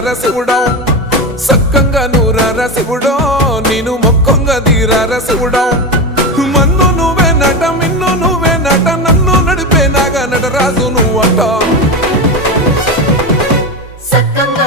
నూరార శివుడో సక్కంగా నూరార శివుడో నేను మొక్కంగా తీరార శివుడో మన్ను నువ్వే నట మిన్ను నువ్వే నట నన్ను నడిపే నాగా నటరాజు నువ్వట సక్కంగా